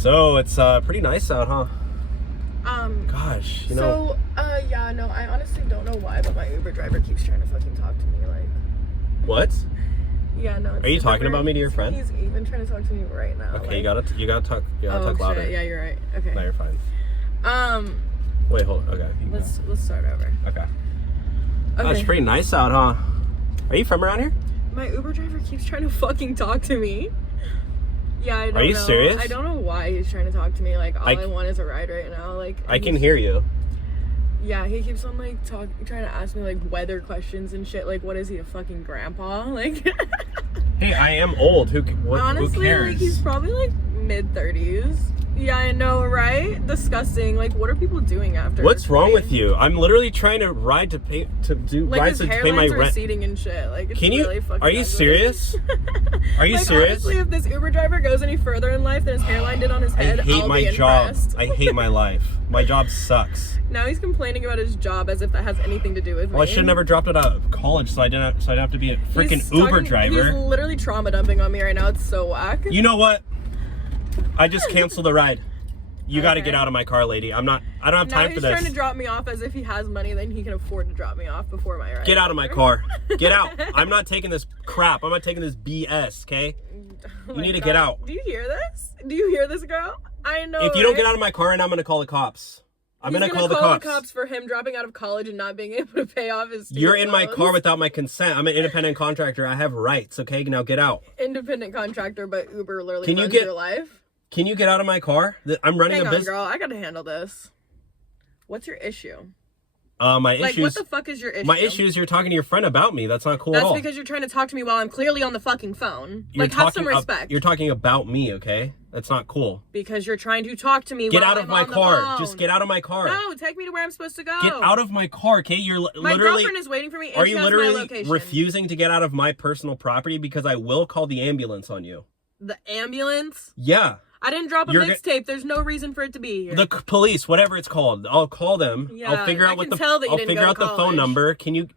So it's pretty nice out, huh? Gosh, you know. So, yeah, no, I honestly don't know why, but my Uber driver keeps trying to fucking talk to me, like. What? Yeah, no. Are you talking about me to your friend? He's even trying to talk to me right now. Okay, like, you gotta talk louder. Shit. Yeah, you're right. Okay. No, you're fine. Wait, hold on. Okay. Let's start over. Okay. Oh, it's pretty nice out, huh? Are you from around here? My Uber driver keeps trying to fucking talk to me. Yeah, I don't know. Are you serious? I don't know why he's trying to talk to me. Like, all I want is a ride right now. Like, I can hear you. Yeah, he keeps on, like, trying to ask me, like, weather questions and shit. Like, what is he, a fucking grandpa? Like... Hey, I am old. Honestly, who cares? Like, he's probably, like, mid-30s. Yeah, I know, right? Disgusting. Like, what are people doing after? What's wrong with you? I'm literally trying to ride to pay to do like, rides to pay my rent. receding and shit. Like, it's Can you? really fucking Are you ugly. serious? Are you like, serious? Honestly, if this Uber driver goes any further in life than his hairline did on his head, I hate I'll my be job. impressed. I hate my life. My job sucks. Now he's complaining about his job as if that has anything to do with me. Well, I should have never dropped it out of college, so I didn't have to be a freaking Uber driver. He's literally trauma dumping on me right now. It's so whack. You know what? I just canceled the ride. You got to get out of my car, lady. I don't have time for this. Now he's trying to drop me off as if he has money, then he can afford to drop me off before my ride. Get out of my car. Get out. I'm not taking this crap. I'm not taking this BS, okay? You need to get out. Do you hear this? Do you hear this, girl? I know. If you don't get out of my car, and I'm going to call the cops. I'm going to call the cops for him dropping out of college and not being able to pay off his student You're in my loans. car without my consent. I'm an independent contractor. I have rights, okay? Now get out. Independent contractor, but Uber literally runs your life. Can you get out of my car? I'm running a business. Girl, I gotta handle this. What's your issue? My issue. What the fuck is your issue? My issue is you're talking to your friend about me. That's not cool at all. That's because you're trying to talk to me while I'm clearly on the fucking phone. Have some respect. You're talking about me, okay? That's not cool. Because you're trying to talk to me Get while out of I'm my on car. the phone. Just get out of my car. No, take me to where I'm supposed to go. Get out of my car, okay? You're my literally... girlfriend is waiting for me and Are she you has my literally location. refusing to get out of my personal property? Because I will call the ambulance on you. The ambulance? Yeah. I didn't drop a mixtape. There's no reason for it to be here. The police, whatever it's called. I'll call them. Yeah, I'll figure out I can tell that you didn't go to the phone college. number. Can you